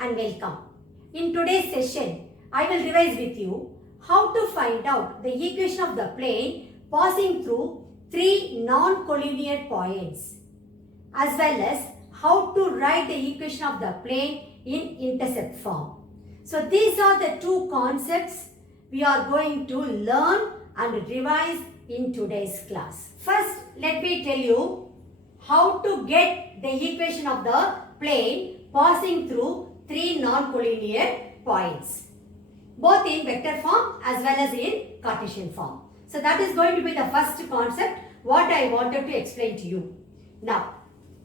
and welcome. In today's session, I will revise with you how to find out the equation of the plane passing through three non-collinear points, as well as how to write the equation of the plane in intercept form. So these are the two concepts we are going to learn and revise in today's class. First, let me tell you how to get the equation of the plane passing through three non-collinear points, both in vector form as well as in Cartesian form. So that is going to be the first concept what I wanted to explain to you. Now,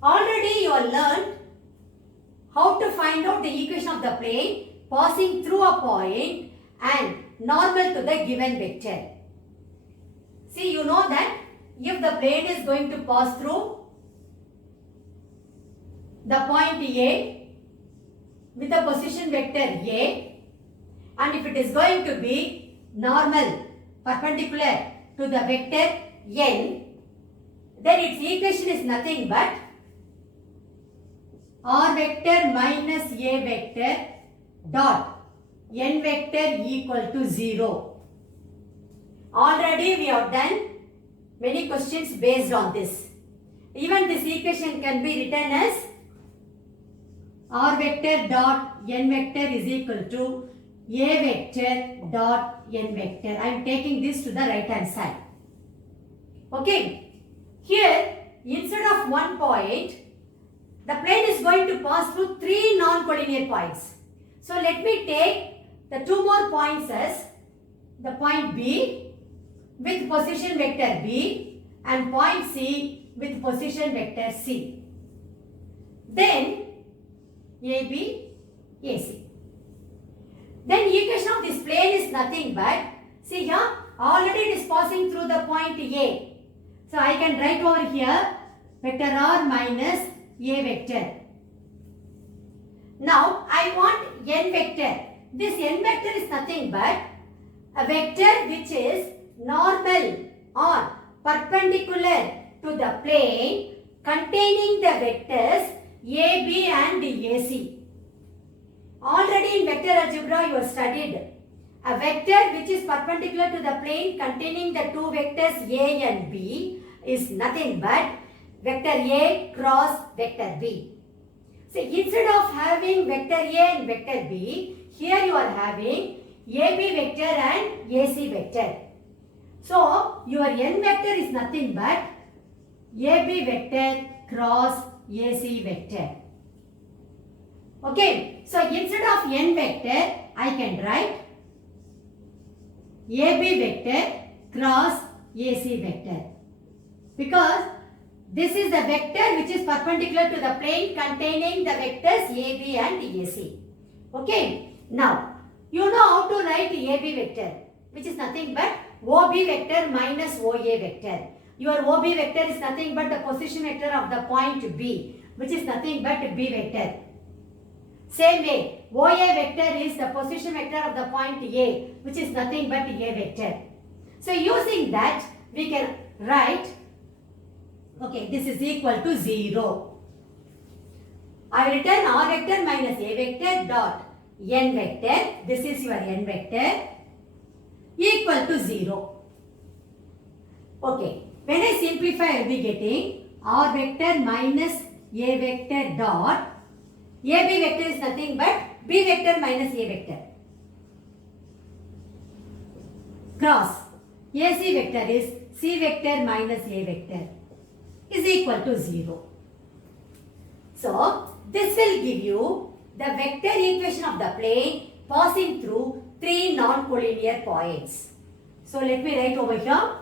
already you have learned how to find out the equation of the plane passing through a point and normal to the given vector. See, you know that if the plane is going to pass through the point A with a position vector A, and if it is going to be normal perpendicular to the vector n, then its equation is nothing but r vector minus a vector dot n vector equal to 0. Already we have done many questions based on this. Even this equation can be written as r vector dot n vector is equal to a vector dot n vector. I am taking this to the right hand side. Okay. Here, instead of one point, the plane is going to pass through three non-collinear points. So let me take the two more points as the point B with position vector B and point C with position vector C. Then AB, AC. Then equation of this plane is nothing but, see here, already it is passing through the point A. So I can write over here vector R minus A vector. Now I want n vector. This n vector is nothing but a vector which is normal or perpendicular to the plane containing the vectors AB and AC. Already in vector algebra you have studied a vector which is perpendicular to the plane containing the two vectors A and B is nothing but vector A cross vector B. So instead of having vector A and vector B, here you are having AB vector and AC vector. So your n vector is nothing but AB vector cross AC vector. Okay, so instead of n vector, I can write AB vector cross AC vector, because this is the vector which is perpendicular to the plane containing the vectors AB and AC. Okay, now you know how to write AB vector, which is nothing but OB vector minus OA vector. Your OB vector is nothing but the position vector of the point B, which is nothing but B vector. Same way, OA vector is the position vector of the point A, which is nothing but A vector. So using that, we can write, okay, this is equal to 0. I will written R vector minus A vector dot n vector, this is your n vector, equal to 0. Okay, when I simplify, I will be getting R vector minus A vector dot AB vector is nothing but B vector minus A vector cross AC vector is C vector minus A vector is equal to 0. So this will give you the vector equation of the plane passing through three non-collinear points. So let me write over here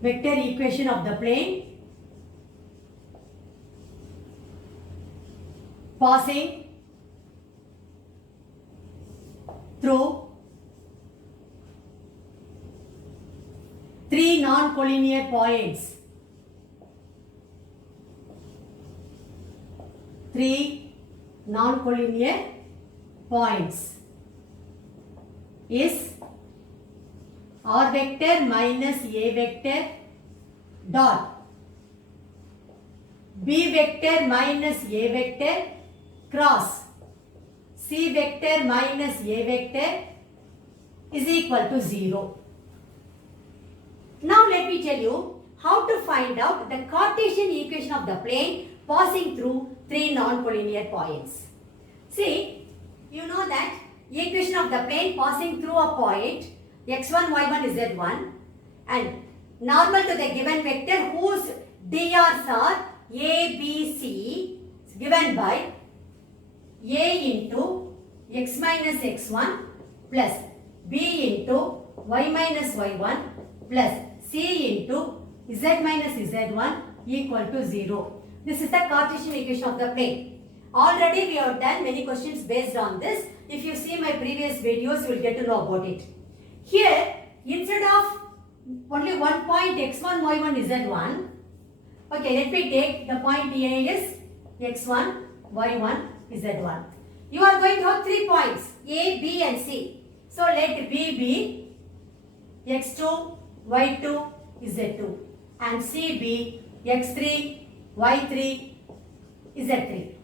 vector equation of the plane passing through three non-collinear points. Three non-collinear points is R vector minus A vector dot B vector minus A vector cross C vector minus A vector is equal to 0. Now let me tell you how to find out the Cartesian equation of the plane passing through three non-collinear points. See, you know that equation of the plane passing through a point x1, y1, z1 and normal to the given vector whose drs are a, b, c given by a into x minus x1 plus b into y minus y1 plus c into z minus z1 equal to 0. This is the Cartesian equation of the plane. Already we have done many questions based on this. If you see my previous videos, you will get to know about it. Here, instead of only one point x1, y1, z1, okay, let me take the point A is x1, y1, z1. You are going to have 3 points A, B and C. So let B be x2, y2, z2 and C be x3, y3, z3.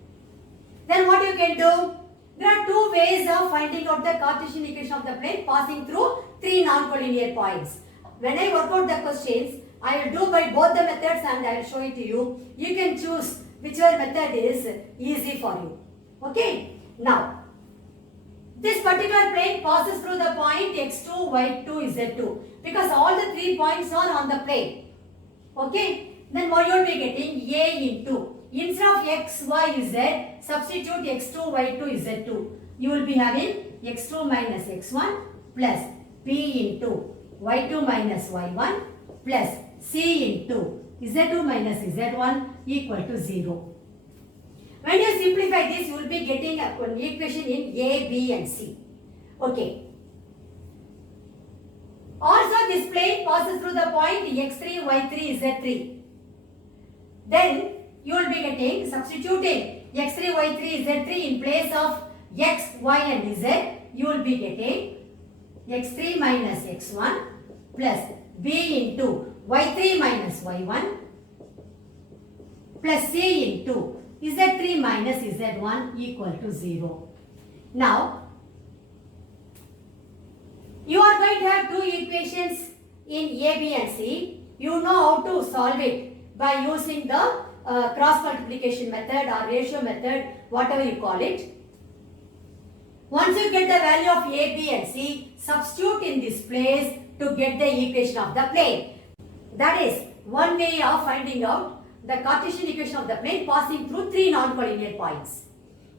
Then what you can do? There are two ways of finding out the Cartesian equation of the plane passing through three non-collinear points. When I work out the questions, I will do by both the methods and I will show it to you. You can choose whichever method is easy for you. Okay? Now, this particular plane passes through the point x2, y2, z2 because all the 3 points are on the plane. Okay? Then what you will be getting? A into, instead of x, y, z, substitute x2, y2, z2. You will be having x2 minus x1 plus b into y2 minus y1 plus c into z2 minus z1 equal to 0. When you simplify this, you will be getting an equation in A, B and C. Okay. Also, this plane passes through the point x3, y3, z3. Then, you will be getting, substituting x3, y3, z3 in place of x, y and z, you will be getting x3 minus x1 plus b into y3 minus y1 plus c into z3 minus z1 equal to 0. Now, you are going to have two equations in A, B and C. You know how to solve it by using the cross multiplication method or ratio method, whatever you call it. Once you get the value of A, B and C, substitute in this place to get the equation of the plane. That is one way of finding out the Cartesian equation of the plane passing through three non-collinear points.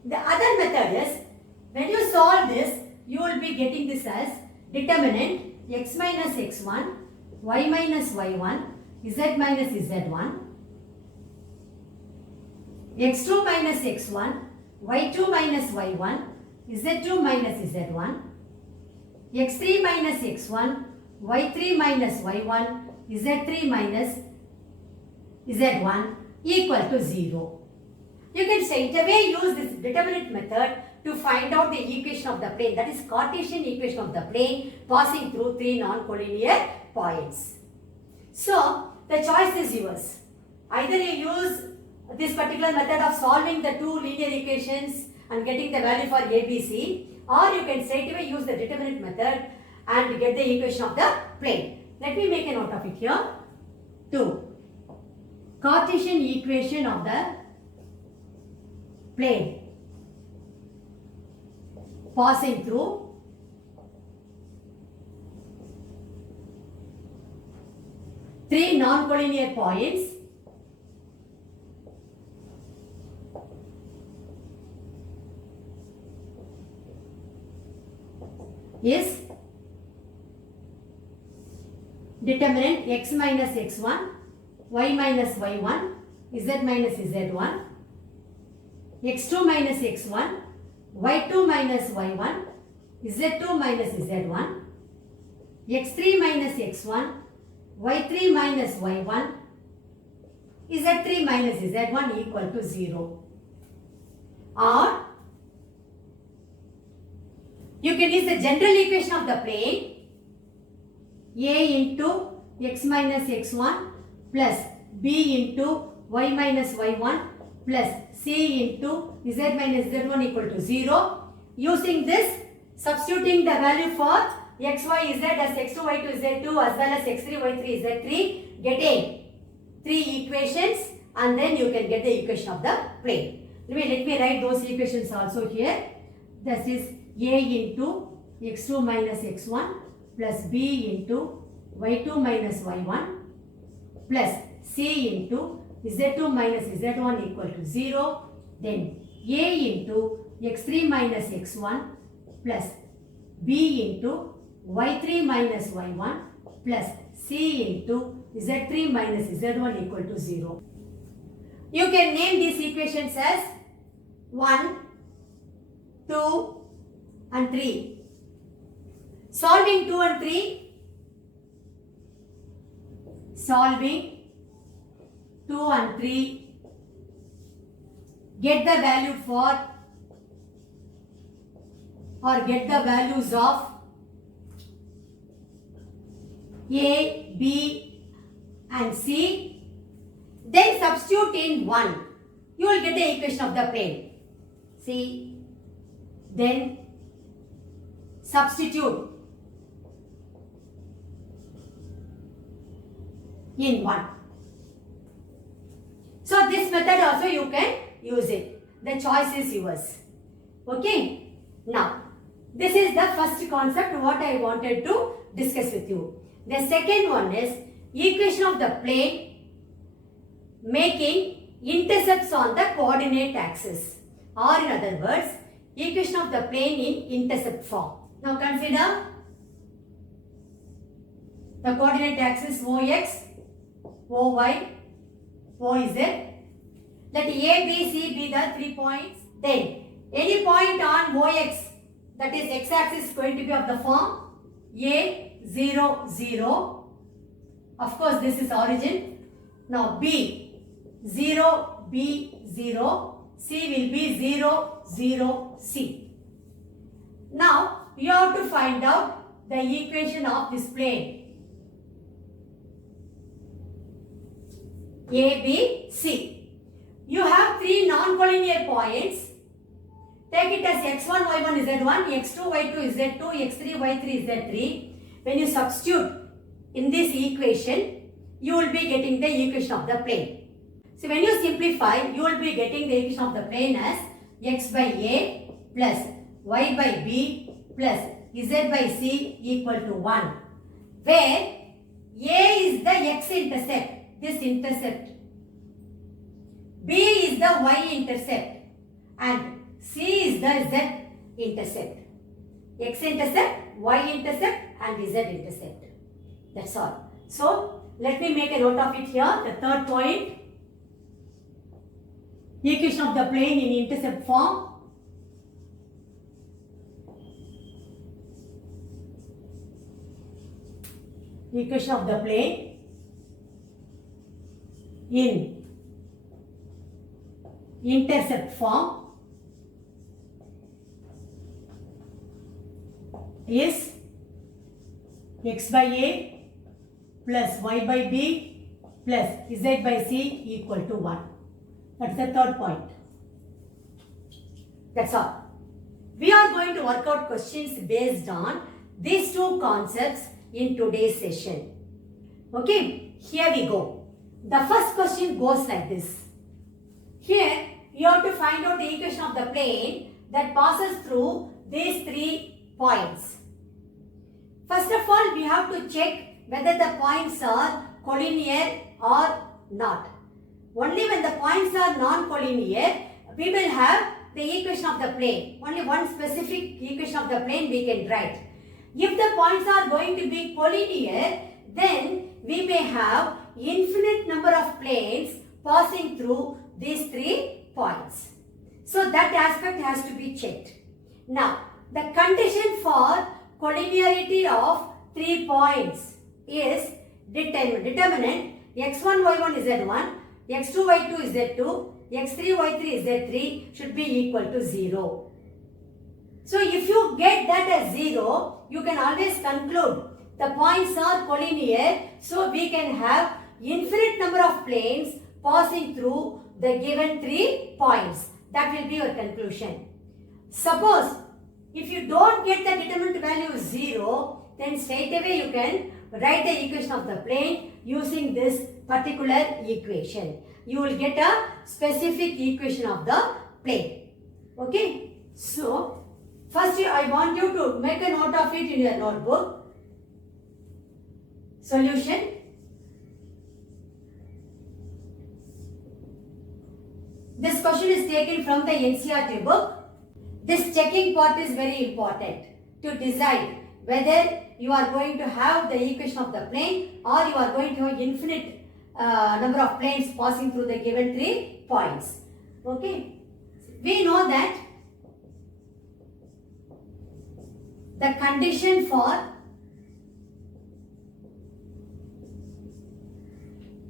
The other method is, when you solve this, you will be getting this as determinant x minus x1, y minus y1, z minus z1, x2 minus x1, y2 minus y1, z2 minus z1, x3 minus x1, y3 minus y1, z3 minus z1 equal to 0. You can straight away use this determinant method to find out the equation of the plane, that is Cartesian equation of the plane passing through three non-collinear points. So, the choice is yours. Either you use this particular method of solving the two linear equations and getting the value for A, B, C, or you can straight away use the determinant method and get the equation of the plane. Let me make a note of it here. 2. Cartesian equation of the plane passing through three non-collinear points is determinant x minus x1, y minus y1, z minus z1, x2 minus x1, y2 minus y1, z2 minus z1, x3 minus x1, y3 minus y1, z3 minus z1 equal to 0. Or you can use the general equation of the plane A into x minus x1 plus b into y minus y1 plus c into z minus z1 equal to 0. Using this, substituting the value for x, y, z as x2, y2, z2 as well as x3, y3, z3, getting 3 equations, and then you can get the equation of the plane. Let me write those equations also here. That is a into x2 minus x1 plus b into y2 minus y1 plus c into z2 minus z1 equal to 0. Then a into x3 minus x1 plus b into y3 minus y1 plus c into z3 minus z1 equal to 0. You can name these equations as 1, 2 and 3. Solving 2 and 3. Solving 2 and 3. Get the value for or get the values of A, B and C. Then substitute in 1. You will get the equation of the plane. See, then substitute in 1. So this method also you can use it. The choice is yours. Okay. Now, this is the first concept what I wanted to discuss with you. The second one is equation of the plane making intercepts on the coordinate axis, or in other words, equation of the plane in intercept form. Now consider the coordinate axis OX, OY, OZ. Let A, B, C be the 3 points. Then any point on OX, that is x-axis, is going to be of the form A, 0, 0. Of course, this is origin. Now B, 0, B, 0. C will be 0, 0, C. Now, you have to find out the equation of this plane. A, B, C. You have 3 non-collinear points. Take it as x1, y1, z1, x2, y2, z2, x3, y3, z3. When you substitute in this equation, you will be getting the equation of the plane. So when you simplify, you will be getting the equation of the plane as x by a plus y by b plus z by c equal to 1. Where a is the x-intercept, this intercept. B is the y-intercept and C is the z-intercept. X-intercept, y-intercept and z-intercept. That's all. So, let me make a note of it here. The third point, equation of the plane in intercept form. Equation of the plane in intercept form is x by a plus y by b plus z by c equal to 1. That's the third point. That's all. We are going to work out questions based on these two concepts in today's session. Okay, here we go. The first question goes like this. Here, you have to find out the equation of the plane that passes through these 3 points. First of all, we have to check whether the points are collinear or not. Only when the points are non-collinear, we will have the equation of the plane. Only one specific equation of the plane we can write. If the points are going to be collinear, then we may have infinite number of planes passing through these 3 points. So that aspect has to be checked. Now, the condition for collinearity of 3 points is determinant x1, y1 is z1, x2, y2 is z2, x3, y3 is z3 should be equal to 0. So if you get that as 0, you can always conclude the points are collinear, so we can have infinite number of planes passing through the given 3 points. That will be your conclusion. Suppose if you don't get the determinant value 0, then straight away you can write the equation of the plane using this particular equation. You will get a specific equation of the plane. Okay. So, first I want you to make a note of it in your notebook. Solution. This question is taken from the NCERT book. This checking part is very important to decide whether you are going to have the equation of the plane or you are going to have infinite number of planes passing through the given 3 points. Okay. We know that the condition for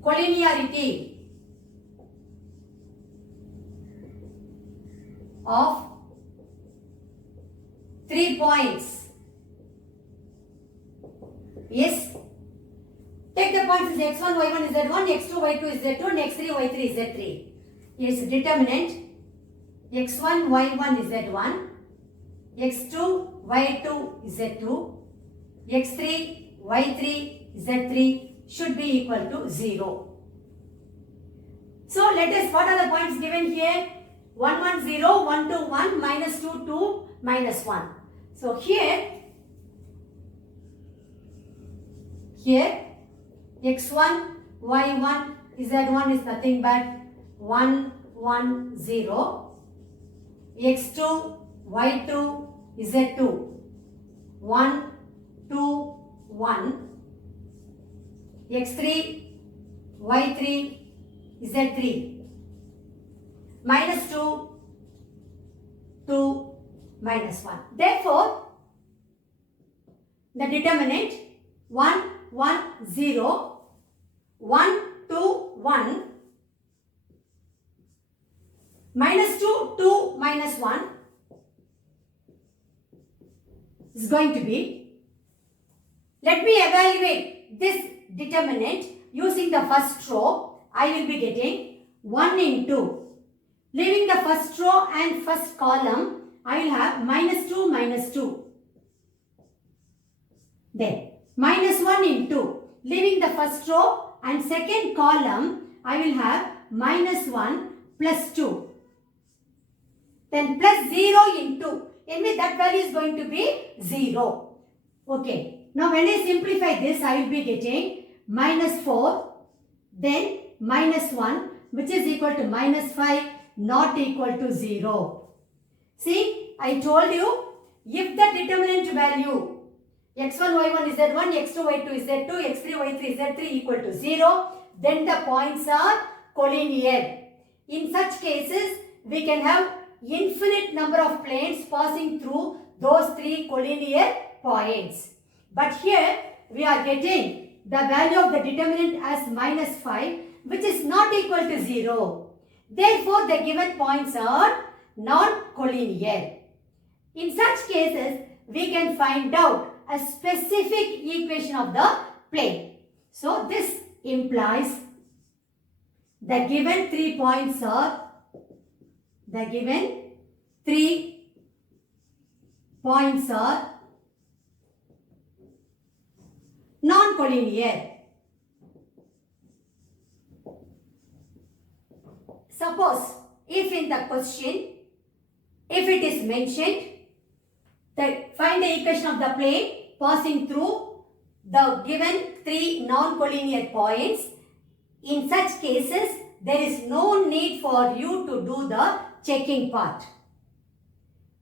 collinearity of 3 points is, take the points as x1, y1 is z1, x2, y2 is z2 and x3, y3 is z3. Is determinant x1, y1 is z1, x2, y2 is z2, x3, y3 is z3 should be equal to 0. So let us, what are the points given here? 1, 1, 0, 1, 2, 1, minus 2, 2, minus 1. So here x1, y1, z1 is nothing but 1, 1, 0. x2, y2, z2, 1, 2, 1. x3, y3, z3, minus 2, 2, minus 1. Therefore, the determinant 1, 1, 0, 1, 2, 1, minus 2, 2, minus 1 is going to be, let me evaluate this determinant using the first row. I will be getting 1 into, leaving the first row and first column, I will have minus 2, minus 2. Then minus 1 into, leaving the first row and second column, I will have minus 1 plus 2. Then plus 0 into, anyway that value is going to be 0. Okay. Now when I simplify this, I will be getting minus 4, then minus 1, which is equal to minus 5, not equal to 0. See, I told you, if the determinant value x1, y1 is z1, x2, y2 is z2, x3, y3 is z3 equal to 0, then the points are collinear. In such cases, we can have infinite number of planes passing through those 3 collinear points. But here, we are getting the value of the determinant as minus 5, which is not equal to 0. Therefore, the given points are non-collinear. In such cases, we can find out a specific equation of the plane. So, this implies the given 3 points are, non-collinear. Suppose, if in the question, if it is mentioned that find the equation of the plane passing through the given 3 non-collinear points, in such cases, there is no need for you to do the checking part.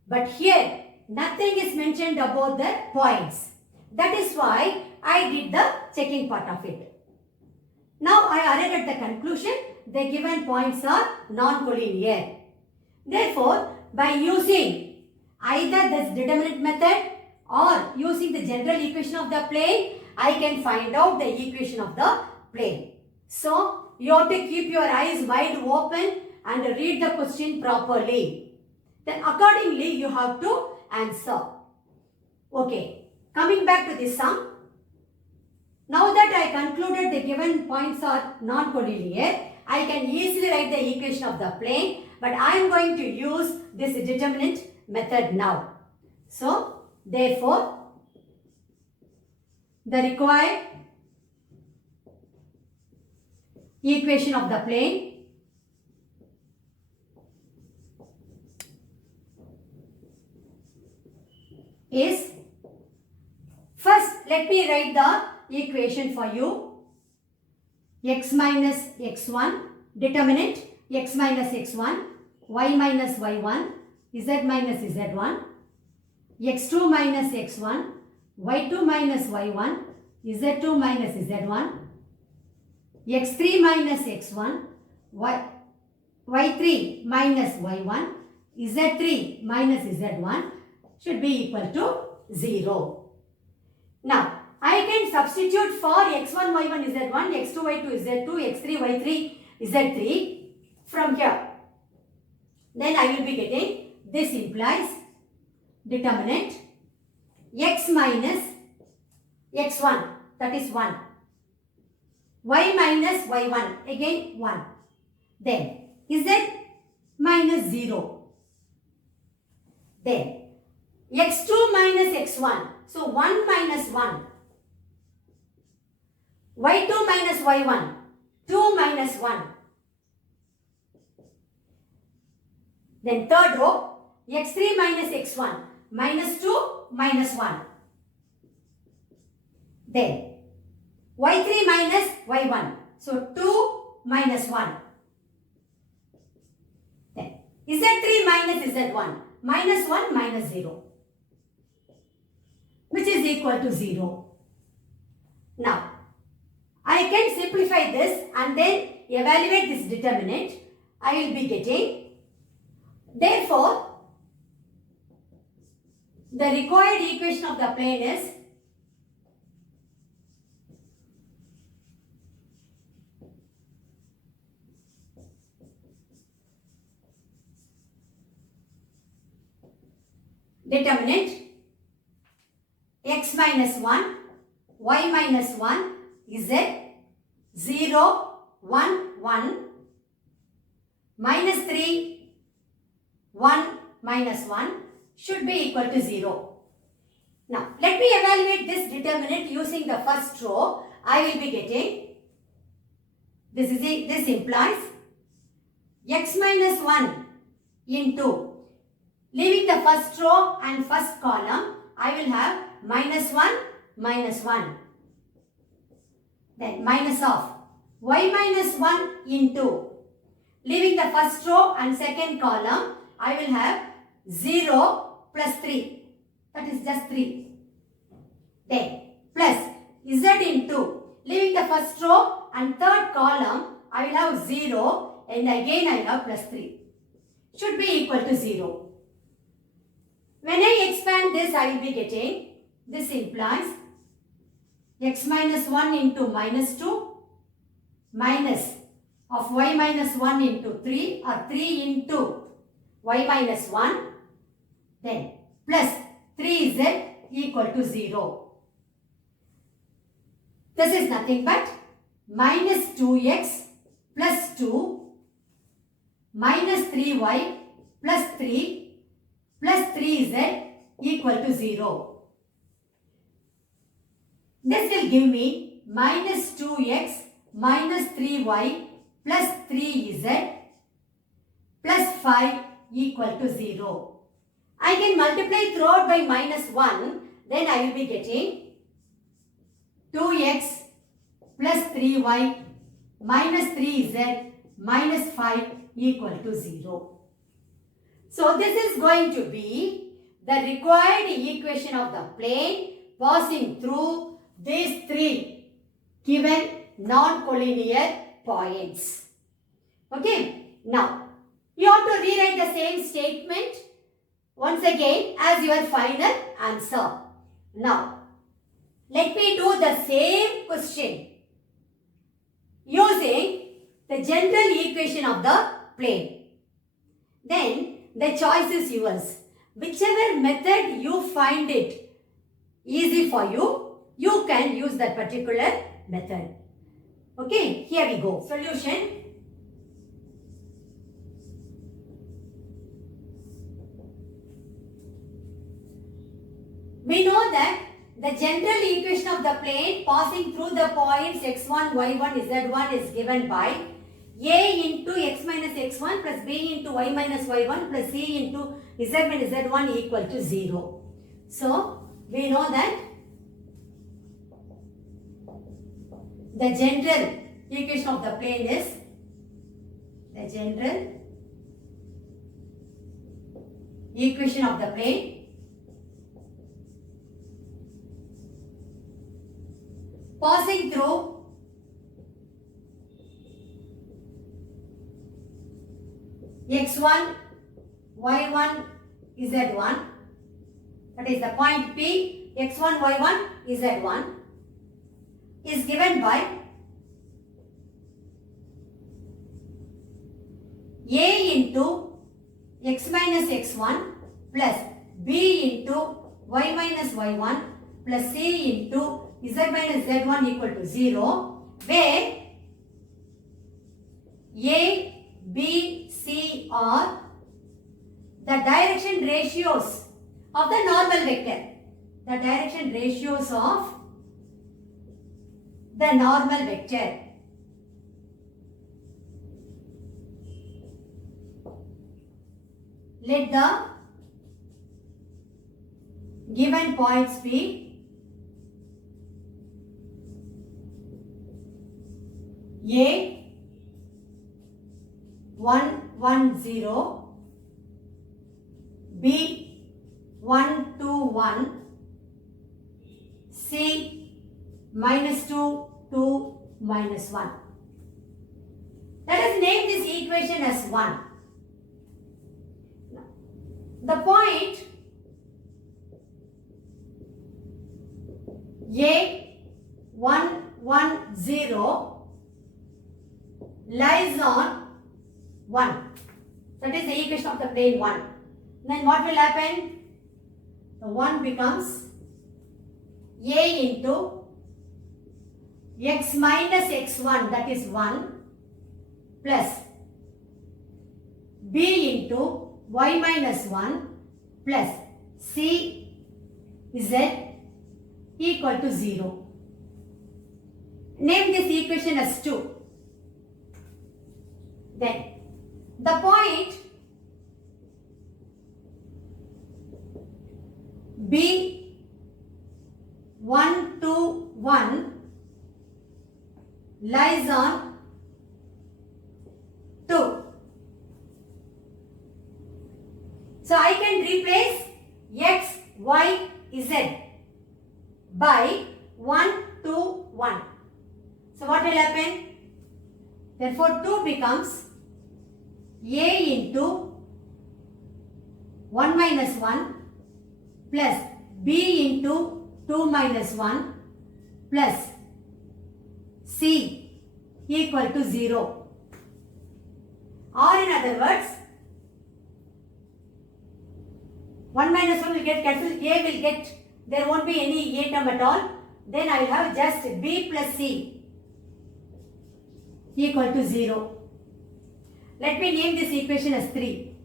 But here, nothing is mentioned about the points. That is why I did the checking part of it. Now, I arrived at the conclusion, the given points are non-collinear. Therefore, by using either this determinant method or using the general equation of the plane, I can find out the equation of the plane. So, you have to keep your eyes wide open and read the question properly. Then accordingly, you have to answer. Okay, coming back to this sum. Now that I concluded the given points are non-collinear, I can easily write the equation of the plane, but I am going to use this determinant method now. So, therefore, the required equation of the plane is, first let me write the equation for you. X minus x1, determinant x minus x1, y minus y1, z minus z1, x2 minus x1, y2 minus y1, z2 minus z1, x3 minus x1, y3 minus y1, z3 minus z1 should be equal to 0. Now, I can substitute for x1, y1, z1, x2, y2, z2, x3, y3, z3 from here. Then I will be getting, this implies determinant x minus x1, that is 1. Y minus y1, again 1. Then z minus 0. Then x2 minus x1, so 1 minus 1. y2 minus y1, 2 minus 1. Then third row, x3 minus x1, minus 2, minus 1. Then y3 minus y1, so 2 minus 1. Then z3 minus z1, minus 1 minus 0, which is equal to 0. Now, I can simplify this and then evaluate this determinant. I will be getting, therefore, the required equation of the plane is determinant x minus 1, y minus 1, z 0, 1, 1, minus 3, 1, minus 1 should be equal to 0. Now, let me evaluate this determinant using the first row. I will be getting, this implies x minus 1 into, leaving the first row and first column, I will have minus 1, minus 1. Then minus of y minus 1 into, leaving the first row and second column, I will have 0 plus 3. That is just 3. Then plus z into, leaving the first row and third column, I will have 0 and again I will have plus 3. Should be equal to 0. When I expand this, I will be getting, this implies x minus 1 into minus 2 minus of y minus 1 into 3 or 3 into y minus 1, then plus 3z equal to 0. This is nothing but minus 2x plus 2 minus 3y plus 3 plus 3z equal to 0. This will give me minus 2x minus 3y plus 3z plus 5 equal to 0. I can multiply throughout by minus 1. Then I will be getting 2x plus 3y minus 3z minus 5 equal to 0. So this is going to be the required equation of the plane passing through these three given non-collinear points. Okay. Now, you have to rewrite the same statement once again as your final answer. Now, let me do the same question using the general equation of the plane. Then, the choice is yours. Whichever method you find it easy for you, you can use that particular method. Okay, here we go. Solution. We know that the general equation of the plane passing through the points x1, y1, z1 is given by a into x minus x1 plus b into y minus y1 plus c into z minus z1 equal to 0. So, we know that the general equation of the plane is the general equation of the plane passing through x1, y1, z1, that is the point P, x1, y1, z1 is given by a into x minus x1 plus b into y minus y1 plus c into z minus z1 equal to 0, where a, b, c are the direction ratios of the normal vector. The direction ratios of the normal vector. Let the given points be A 1 1 0, B 1 2 1, C minus 2 2 minus 1. Let us name this equation as 1. The point A 1 1 0 lies on 1. That is the equation of the plane 1. Then what will happen? The 1 becomes A into x minus x1, that is 1, plus B into y minus 1 plus C z equal to 0. Name this equation as 2. Then the point B 1 2 1 lies on 2. So I can replace x, y, z by 1 2 1. So what will happen? Therefore 2 becomes A into 1 minus 1 plus B into 2 minus 1 plus C equal to 0. Or in other words, 1 minus 1 will get cancelled, A will get, there won't be any A term at all. Then I will have just B plus C equal to 0. Let me name this equation as 3.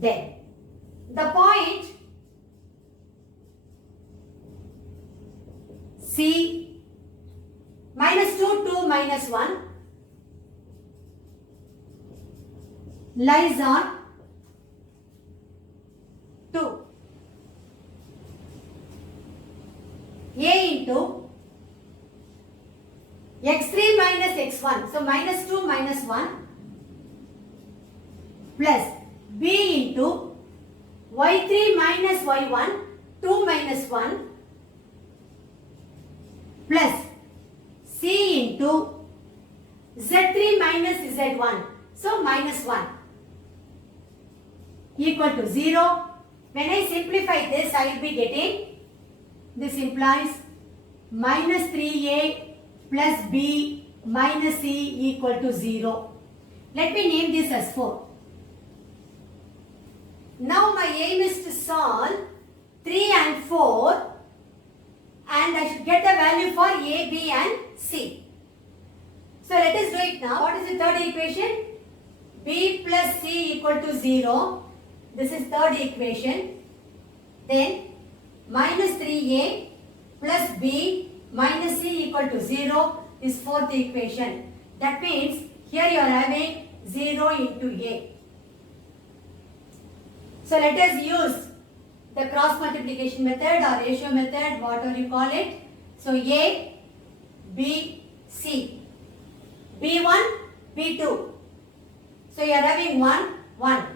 Then the point C minus 2 2 minus 1 lies on 2. A into x3 minus x1, so minus 2 minus 1 plus B into y3 minus y1, 2 minus 1 plus C into z3 minus z1, so minus 1 equal to 0. When I simplify this, I will be getting, this implies minus 3a plus b minus c equal to 0. Let me name this as 4. Now my aim is to solve 3 and 4 and I should get the value for a, b and c. So let us do it now. What is the third equation? B plus c equal to 0. This is third equation. Then minus 3a plus b minus c equal to 0 is fourth equation. That means here you are having 0 into a. So let us use the cross multiplication method or ratio method, whatever you call it. So a, b, c, b1, b2. So you are having 1, 1.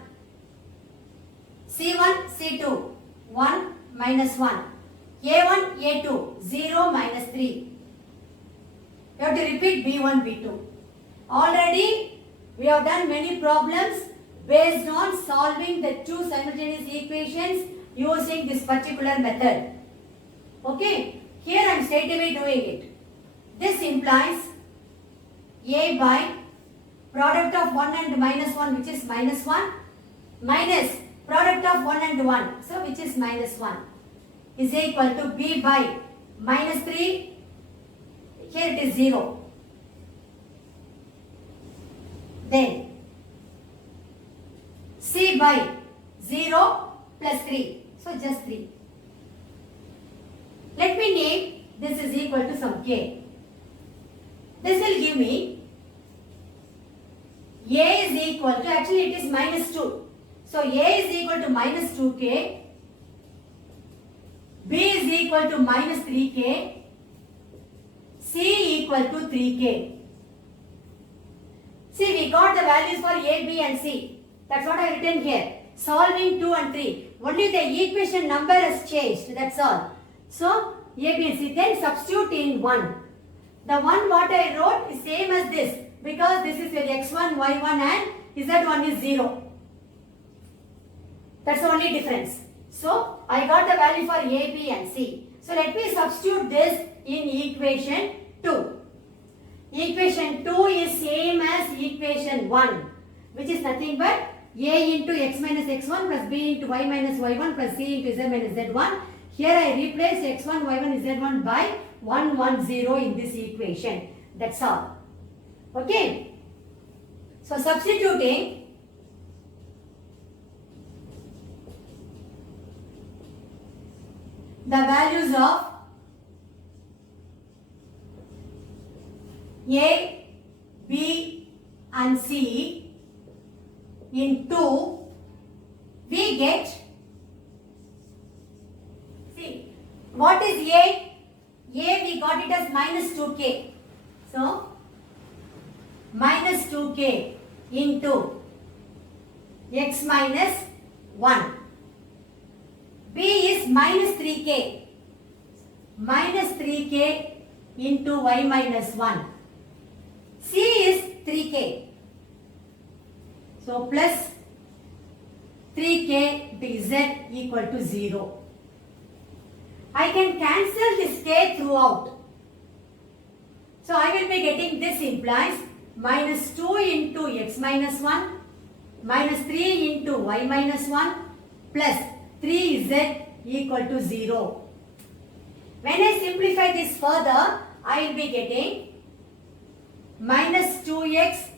C1, C2, 1 minus 1. A1, A2, 0 minus 3. You have to repeat B1, B2. Already we have done many problems based on solving the two simultaneous equations using this particular method. Okay, here I am straight away doing it. This implies A by product of 1 and minus 1, which is minus 1, minus product of 1 and 1, so which is minus 1, is equal to B by minus 3, here it is 0. Then C by 0 plus 3, so just 3. Let me name this is equal to some k. This will give me A is equal to, actually it is minus 2. So A is equal to minus 2k, B is equal to minus 3k, C equal to 3k. See, we got the values for A, B and C. That's what I written here. Solving 2 and 3. Only the equation number has changed. That's all. So, A, B and C. Then substitute in 1. The one what I wrote is same as this. Because this is your x1, y1 and z1 is 0. That's the only difference. So, I got the value for A, B and C. So, let me substitute this in equation 2. Equation 2 is same as equation 1, which is nothing but A into x minus x1 plus B into y minus y1 plus C into z minus z1. Here I replace x1, y1 and z1 by 1, 1, 0 in this equation. That's all. Okay. So, substituting, the values of A, B and C in 2, we get, see, what is A? A we got it as minus 2k. So, minus 2k into x minus 1. B is minus 3k. Minus 3k into y minus 1. C is 3k. So, plus 3k dz equal to 0. I can cancel this k throughout. So, I will be getting, this implies minus 2 into x minus 1 minus 3 into y minus 1 plus 3z equal to 0. When I simplify this further, I will be getting minus 2x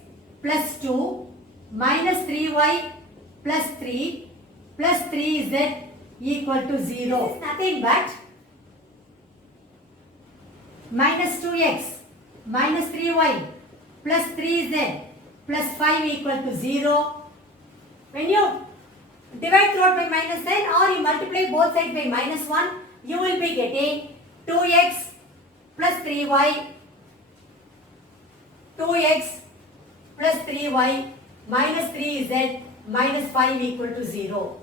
plus 2 minus 3y plus 3 plus 3z equal to 0. This is nothing but minus 2x minus 3y plus 3z plus 5 equal to 0. When you divide throughout by minus sign or you multiply both sides by minus 1, you will be getting 2x plus 3y, 2x plus 3y minus 3z minus 5 equal to 0.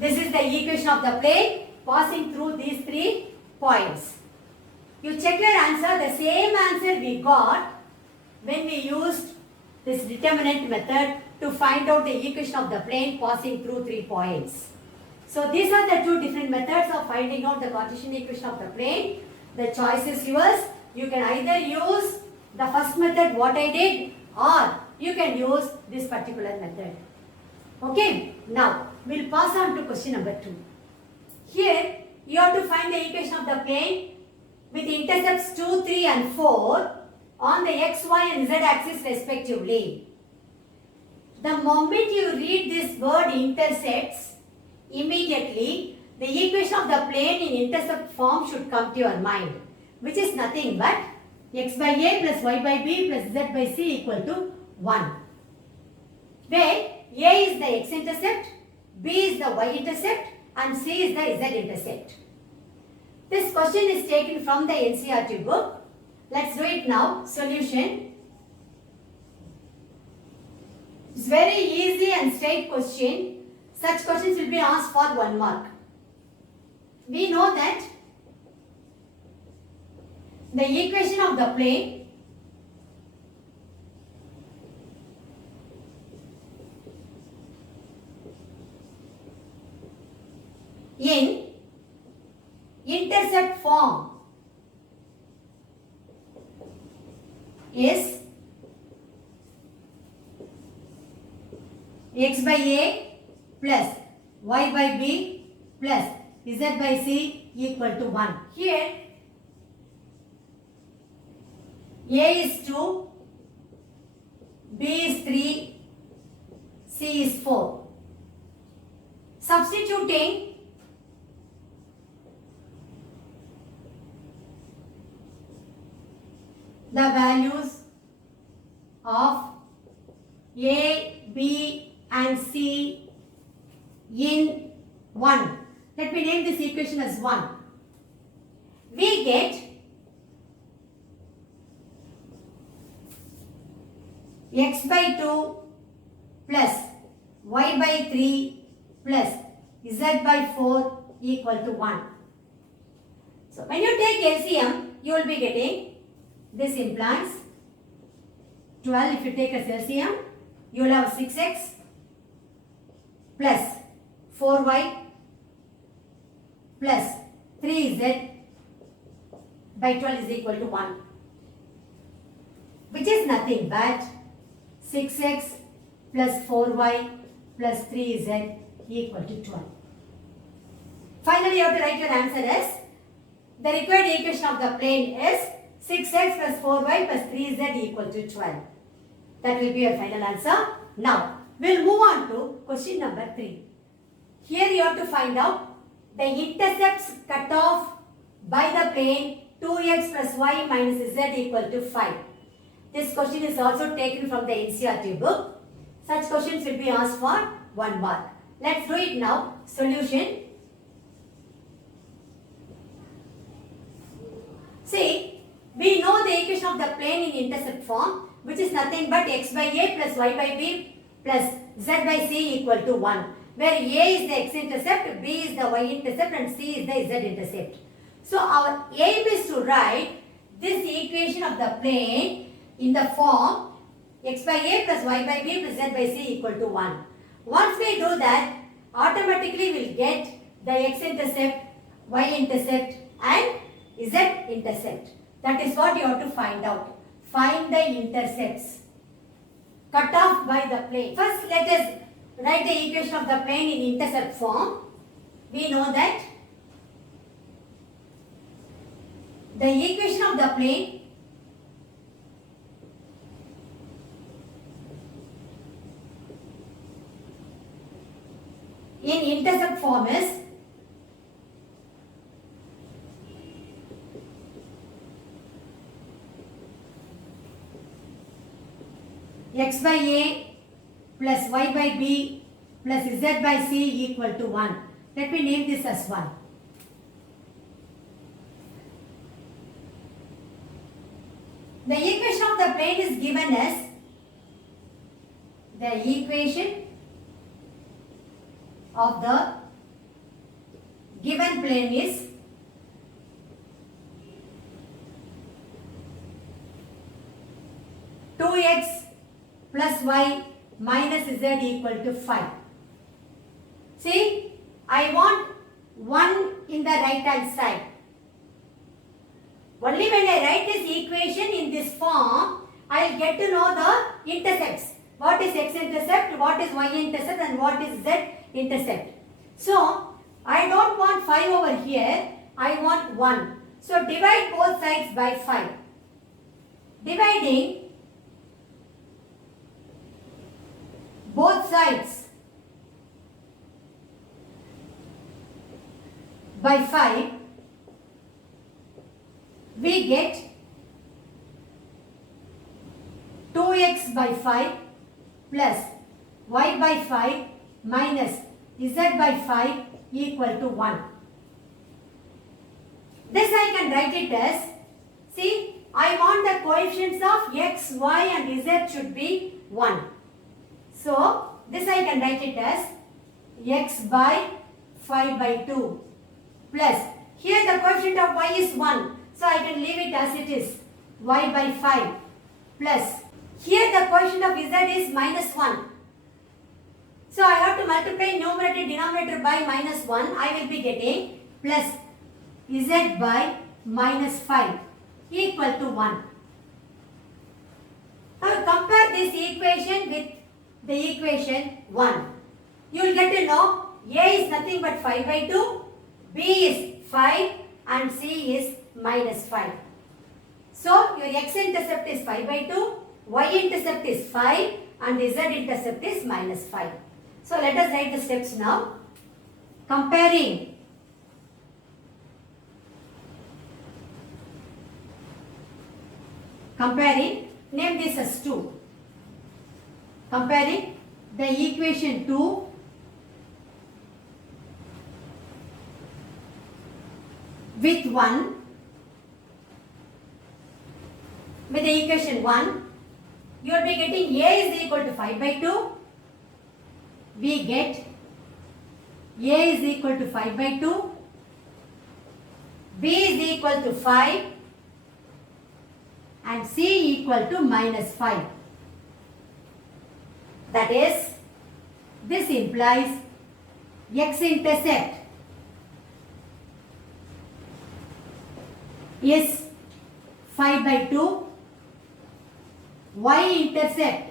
This is the equation of the plane passing through these 3 points. You check your answer, the same answer we got when we used this determinant method to find out the equation of the plane passing through 3 points. So these are the 2 different methods of finding out the Cartesian equation of the plane. The choice is yours. You can either use the first method what I did, or you can use this particular method. Okay, now we'll pass on to question number 2. Here you have to find the equation of the plane with intercepts 2, 3 and 4 on the x, y and z axis respectively. The moment you read this word intercepts, immediately the equation of the plane in intercept form should come to your mind, which is nothing but x by a plus y by b plus z by c equal to 1. Where a is the x-intercept, b is the y-intercept and c is the z-intercept. This question is taken from the NCERT book. Let's do it now. Solution. It's very easy and straight question. Such questions will be asked for 1 mark. We know that the equation of the plane in intercept form is x by a plus y by b plus z by c equal to 1. Here a is 2, b is 3, c is 4. Substituting the values of a, b and c in 1. Let me name this equation as 1. We get x by 2 plus y by 3 plus z by 4 equal to 1. So when you take LCM, you will be getting this implies 12. If you take as LCM, you will have 6x plus 4y plus 3z by 12 is equal to 1, which is nothing but 6x plus 4y plus 3z equal to 12. Finally, you have to write your answer as the required equation of the plane is 6x plus 4y plus 3z equal to 12. That will be your final answer. Now, we'll move on to question number 3. Here you have to find out the intercepts cut off by the plane 2x plus y minus z equal to 5. This question is also taken from the NCERT book. Such questions will be asked for 1 mark. Let's do it now. Solution. See, we know the equation of the plane in intercept form, which is nothing but x by a plus y by b plus z by c equal to 1, where a is the x-intercept, b is the y-intercept and c is the z-intercept. So our aim is to write this equation of the plane in the form x by a plus y by b plus z by c equal to 1. Once we do that, automatically we will get the x-intercept, y-intercept and z-intercept. That is what you have to find out. Find the intercepts cut off by the plane. First, let us write the equation of the plane in intercept form. We know that the equation of the plane in intercept form is x by a plus y by b plus z by c equal to 1. Let me name this as 1. The equation of the plane is given as the equation of the given plane is two x plus y minus z equal to 5. See, I want 1 in the right hand side. Only when I write this equation in this form, I will get to know the intercepts. What is x-intercept, what is y-intercept and what is z-intercept. So, I don't want 5 over here, I want 1. So, divide both sides by 5. Dividing both sides by 5, we get 2x by 5 plus y by 5 minus z by 5 equal to 1. This I can write it as, see, I want the coefficients of x, y and z should be 1. So, this I can write it as x by 5 by 2 plus, here the coefficient of y is 1. So, I can leave it as it is, y by 5 plus, here the coefficient of z is minus 1. So, I have to multiply numerator denominator by minus 1. I will be getting plus z by minus 5 equal to 1. Now, compare this equation with the equation 1. You will get to know a is nothing but 5 by 2, b is 5 and c is minus 5. So, your x-intercept is 5 by 2, y-intercept is 5 and z-intercept is minus 5. So, let us write the steps now. Comparing name this as 2. Comparing the equation 2 with 1, with the equation 1, you will be getting a is equal to 5 by 2. We get a is equal to 5 by 2, b is equal to 5 and c equal to minus 5. That is, this implies x-intercept is 5 by 2, y-intercept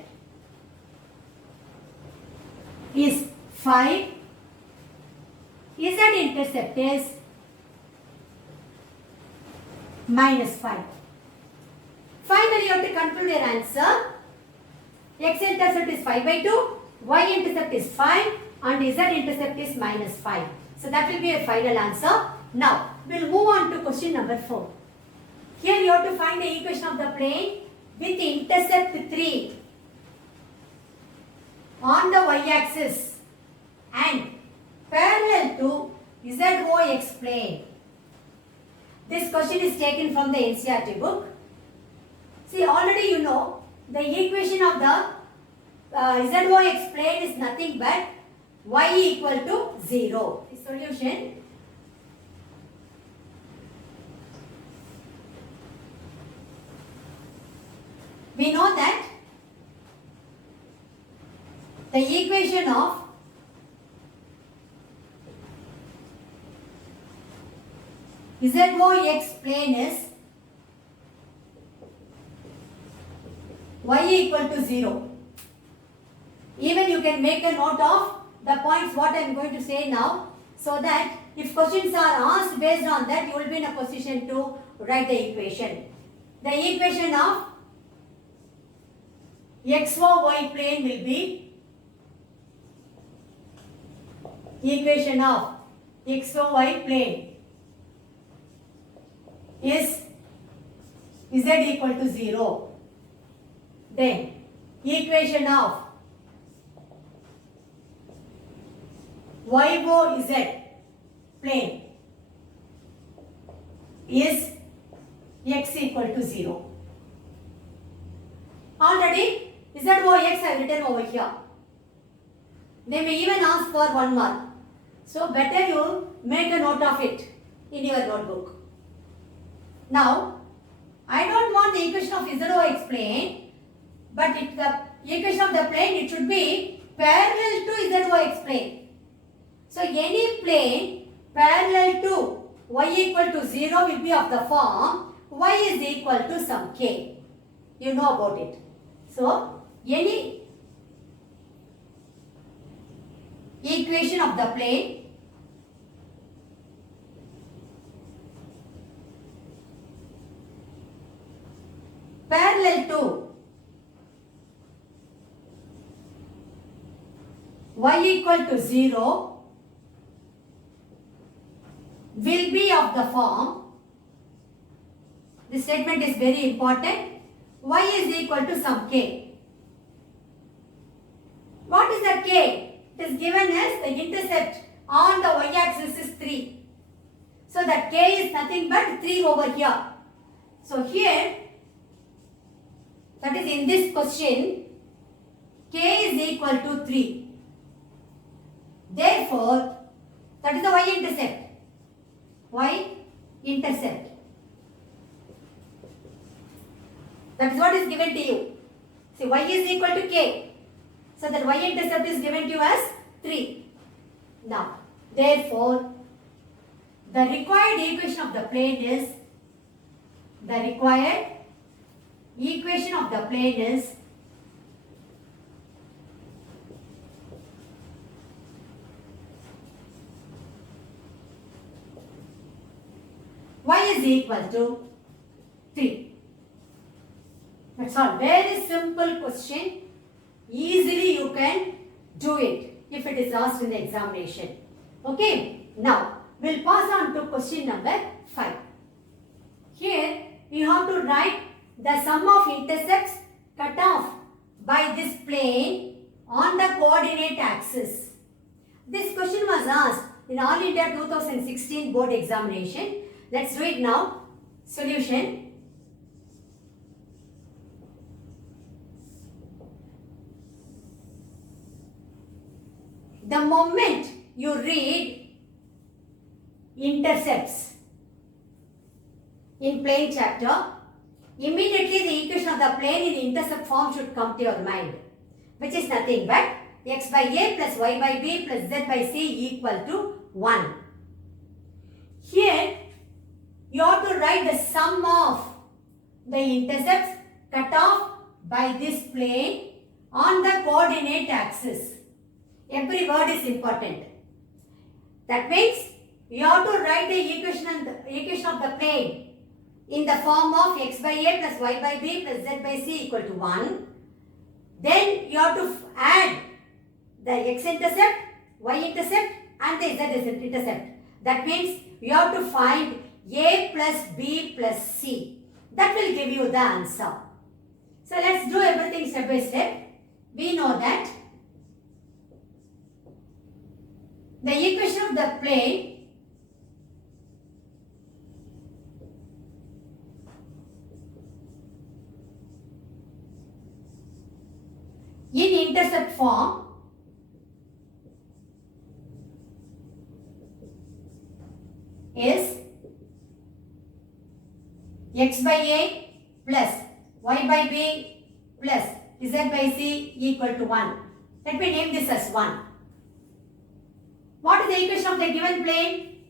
is 5, z-intercept is minus 5. Finally, you have to conclude your answer. X-intercept is 5 by 2, y-intercept is 5 and z-intercept is minus 5. So, that will be your final answer. Now, we will move on to question number 4. Here you have to find the equation of the plane with intercept 3 on the y-axis and parallel to ZOX plane. This question is taken from the NCERT book. See, already you know the equation of the ZOX plane is nothing but y equal to 0. The solution. We know that the equation of ZOX plane is y equal to 0. Even you can make a note of the points what I am going to say now, so that if questions are asked based on that, you will be in a position to write the equation. The equation of XOY plane will be equation of XOY plane is Z equal to 0. Then equation of YOZ plane is X equal to 0. Already ZOX I have written over here. They may even ask for 1 mark. So better you make a note of it in your notebook. Now, I don't want the equation of ZOX plane, but the equation of the plane, it should be parallel to ZOX plane. So any plane parallel to y equal to 0 will be of the form y is equal to some k. You know about it. So any equation of the plane parallel to y equal to 0 will be of the form, this statement is very important, y is equal to some k. What is that k? It is given as the intercept on the y-axis is 3. So that k is nothing but 3 over here. So here, that is in this question, k is equal to 3. Therefore, that is the y-intercept. Y-intercept. That is what is given to you. See, y is equal to k. So that y-intercept is given to you as 3. Now, therefore, the required equation of the plane is, the required equation of the plane is y is equal to 3. That's all. Very simple question. Easily you can do it if it is asked in the examination. Okay. Now, we'll pass on to question number 5. Here, you have to write the sum of intercepts cut off by this plane on the coordinate axis. This question was asked in All India 2016 board examination. Let's do it now. Solution. The moment you read intercepts in plane chapter, immediately the equation of the plane in intercept form should come to your mind, which is nothing but x by a plus y by b plus z by c equal to 1. Here, you have to write the sum of the intercepts cut off by this plane on the coordinate axis. Every word is important. That means you have to write the equation of the plane in the form of x by a plus y by b plus z by c equal to 1. Then you have to add the x-intercept, y-intercept and the z-intercept. That means you have to find a plus b plus c. That will give you the answer. So let's do everything step by step. We know that the equation of the plane in intercept form is x by a plus y by b plus z by c equal to 1. Let me name this as 1. What is the equation of the given plane?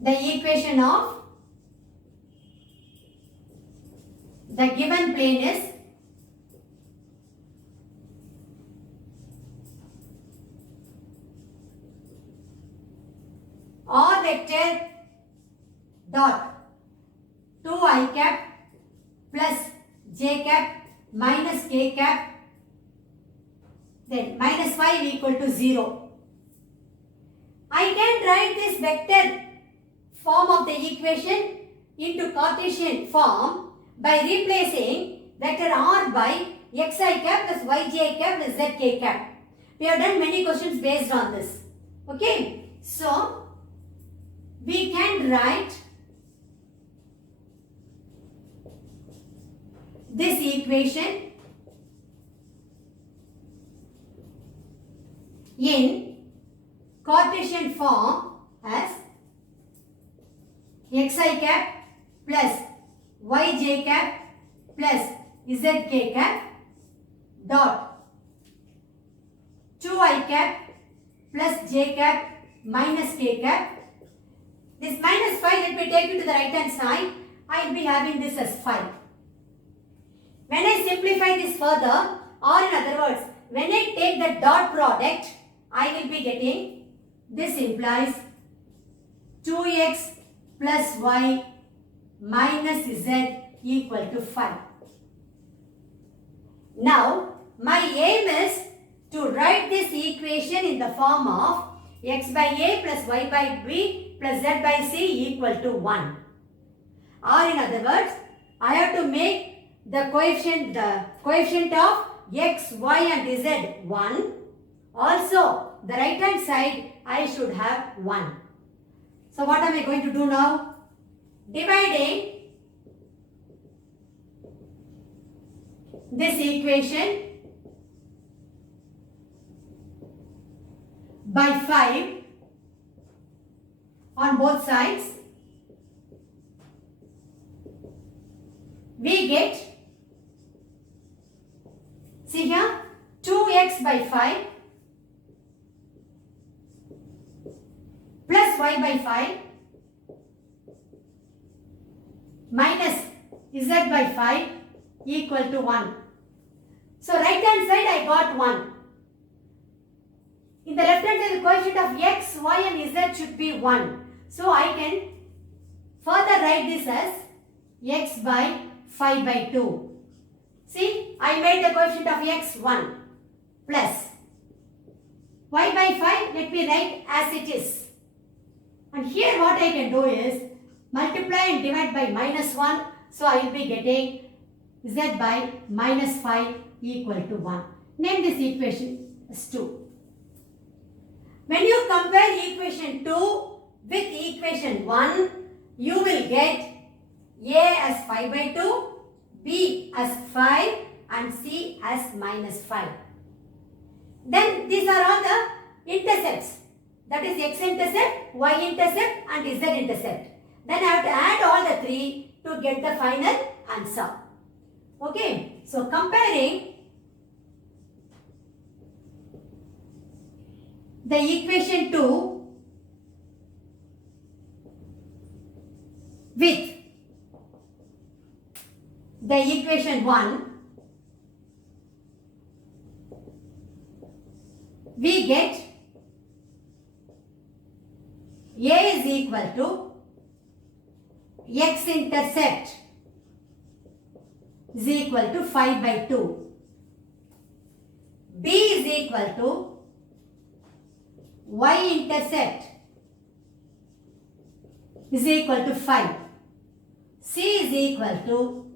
The equation of the given plane is r vector dot 2i cap plus j cap minus k cap, then minus 5 equal to 0. I can write this vector form of the equation into Cartesian form by replacing vector r by xi cap plus yj cap plus zk cap. We have done many questions based on this. Okay. So, we can write this equation in Cartesian form as xi cap plus yj cap plus zk cap dot 2i cap plus j cap minus k cap. This minus 5, let me take it to the right hand side. I will be having this as 5. When I simplify this further, or in other words, when I take the dot product, I will be getting, this implies 2x plus y minus z equal to 5. Now, my aim is to write this equation in the form of x by a plus y by b plus z by c equal to 1. Or in other words, I have to make the coefficient of x, y and z 1. Also, the right hand side I should have 1. So what am I going to do now? Dividing this equation by 5 on both sides, we get, see here, 2x by 5 plus y by 5 minus z by 5 equal to 1. So right hand side I got 1. In the left hand side the coefficient of x, y and z should be 1. So I can further write this as x by 5 by 2. See, I made the coefficient of x 1 plus y by 5, let me write as it is. And here what I can do is multiply and divide by minus 1. So I will be getting z by minus 5 equal to 1. Name this equation as 2. When you compare equation 2 with equation 1, you will get a as 5 by 2, b as 5 and c as minus 5. Then these are all the intercepts. That is x-intercept, y-intercept and z-intercept. Then I have to add all the three to get the final answer. Okay, so comparing the equation 2 with the equation 1, we get a is equal to x-intercept is equal to 5 by 2. B is equal to y-intercept is equal to 5. C is equal to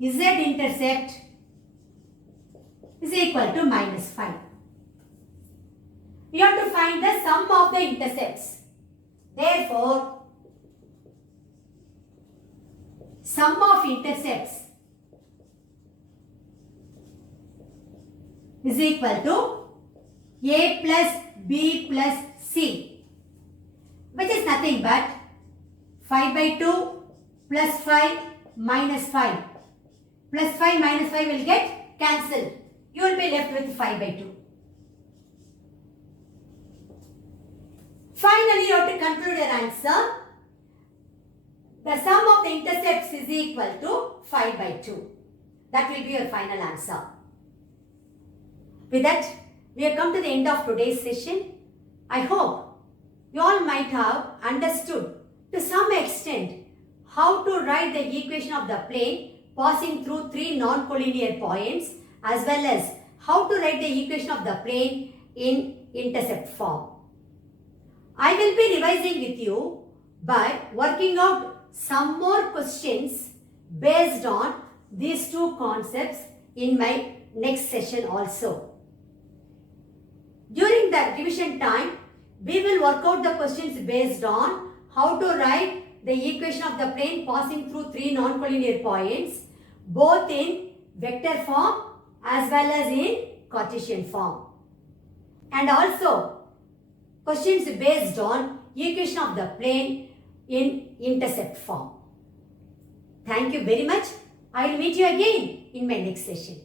z-intercept is equal to minus 5. We have to find the sum of the intercepts. Therefore, sum of intercepts is equal to a plus b plus c, which is nothing but 5 by 2 plus 5 minus 5. Plus 5 minus 5 will get cancelled. You will be left with 5 by 2. Finally, you have to conclude your answer. The sum of the intercepts is equal to 5 by 2. That will be your final answer. With that, we have come to the end of today's session. I hope you all might have understood to some extent how to write the equation of the plane passing through three non-collinear points, as well as how to write the equation of the plane in intercept form. I will be revising with you by working out some more questions based on these two concepts in my next session also. During the revision time, we will work out the questions based on how to write the equation of the plane passing through three non-collinear points, both in vector form as well as in Cartesian form. And also questions based on equation of the plane in intercept form. Thank you very much. I will meet you again in my next session.